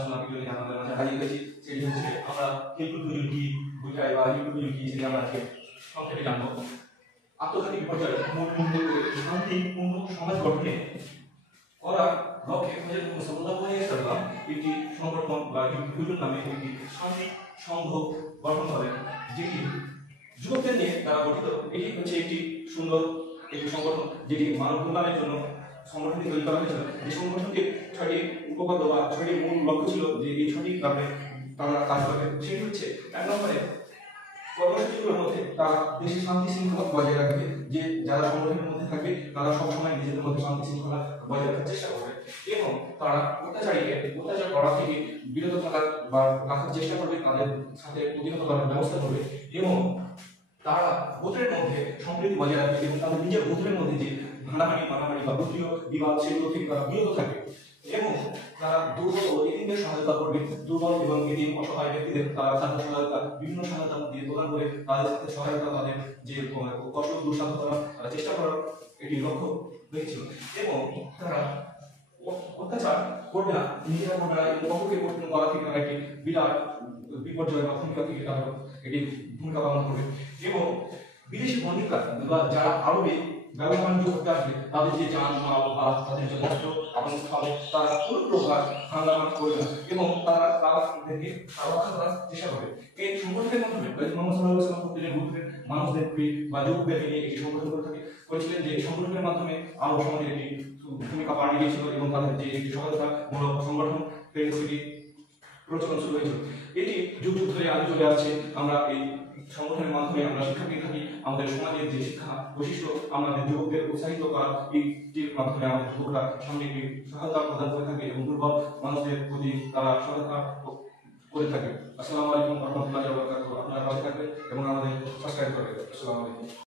আলোচনা ভিডিও নিয়ে আমাদের মাঝে হাজির হয়েছি। সেটি হচ্ছে আমরা হিলকুল হুজুর কি বুঝাই বা হিলকুল হুজুর কি সেটি আমরা আজকে সংক্ষেপে জানবো। আত্মঘাতী বিপর্যয় মূল মন্ত্র শান্তিপূর্ণ সমাজ গঠনে করার লক্ষ্যে হযরত মুহাম্মদ সাল্লাল্লাহু আলাইহি ওয়াসাল্লাম একটি সংগঠন বা হুজুর নামে একটি শান্তি সংঘ গঠন করেন, যেটি যুবকদের নিয়ে তারা গঠিত। এটি হচ্ছে একটি সুন্দর একটি সংগঠন যেটি মানব কল্যাণের জন্য সংগঠনটি তৈরি করা হয়েছিল। এই সংগঠনটির 6টি উপপাদ্য বা 6টি মূল লক্ষ্য ছিল যে এই 6টি কারণে তারা কাজ করবে। সেটি হচ্ছে 1 নম্বরে কর্মসূচিগুলোর মধ্যে তারা দেশে শান্তি শৃঙ্খলা বজায় রাখবে, যে যারা সংগঠনের মধ্যে থাকবে তারা সবসময় নিজেদের মধ্যে শান্তি শৃঙ্খলা বজায় রাখার চেষ্টা করবে এবং তারা অত্যাচার করা থেকে বিরত থাকার বা রাখার চেষ্টা করবে, তাদের সাথে প্রতিহত করার ব্যবস্থা করবে এবং তারা গোত্রের মধ্যে সম্প্রীতি বজায় রাখবে এবং তাদের নিজের গোত্রের মধ্যে যে হানাহানি মারামারি বা গোত্রীয় বিবাদ সেগুলো থেকে তারা বিরত থাকবে এবং তারা দুর্বল ও এতিমদের সহায়তা করবে। দুর্বল এবং এতিম অসহায় ব্যক্তিদের তারা খাদ্য সহায়তা বিভিন্ন সহায়তা দিয়ে প্রদান করে তাদের সাথে সহায়তা, তাদের যে কষ্ট দুঃসাধ্য করার চেষ্টা করার এটি লক্ষ্য রেখেছিল এবং তারা অত্যাচার করবে না, নিজেরা করবে না এবং অপরকে করা থেকে তারা একটি বিরাট বিপর্যয় বা ভূমিকা থেকে তারা এটি ভূমিকা পালন করবে এবং বিদেশি বণিকরা বা যারা আরবে ব্যবসা বাণিজ্য করতে আসবে তাদের যে যান মাল বা তাদের যে কষ্ট আবস্থান তারা কোনো প্রকার হাঙ্গামা করবে না এবং তারা তাদেরকে রক্ষা করার চেষ্টা করবে। এই সংগঠনের মাধ্যমে মোহাম্মদ সাল্লাল্লাহু আলাইহি ওয়াসাল্লাম প্রতিদিন গোত্রের মানুষদেরকে বা যুবকদেরকে নিয়ে একটি সংগঠন করে করেছিলেন, যে এই সংগঠনের মাধ্যমে আরব সমাজের একটি ভূমিকা পালন করেছিল এবং তাদের যে একটি সহায়তামূলক সংগঠন সেটি প্রচলন শুরু হয়েছিল। এটি যুগ যুগ ধরে আগে চলে আসছে। আমরা এই সংগঠনের মাধ্যমে আমরা শিক্ষা পেয়ে থাকি। আমাদের সমাজের যে শিক্ষা বৈশিষ্ট্য আমাদের যুবকদের উৎসাহিত করা, এইটির মাধ্যমে আমাদের যুবকরা সামনে একটি সহায়তা প্রদান করে থাকে এবং দুর্বল মানুষদের প্রতি তারা সহায়তা করে থাকে। আসসালামু আলাইকুম ওয়া রাহমাতুল্লাহি ওয়া বারাকাতুহু। আপনারা ভালো থাকবেন এবং আমাদের সাবস্ক্রাইব করবেন। আসসালামু আলাইকুম।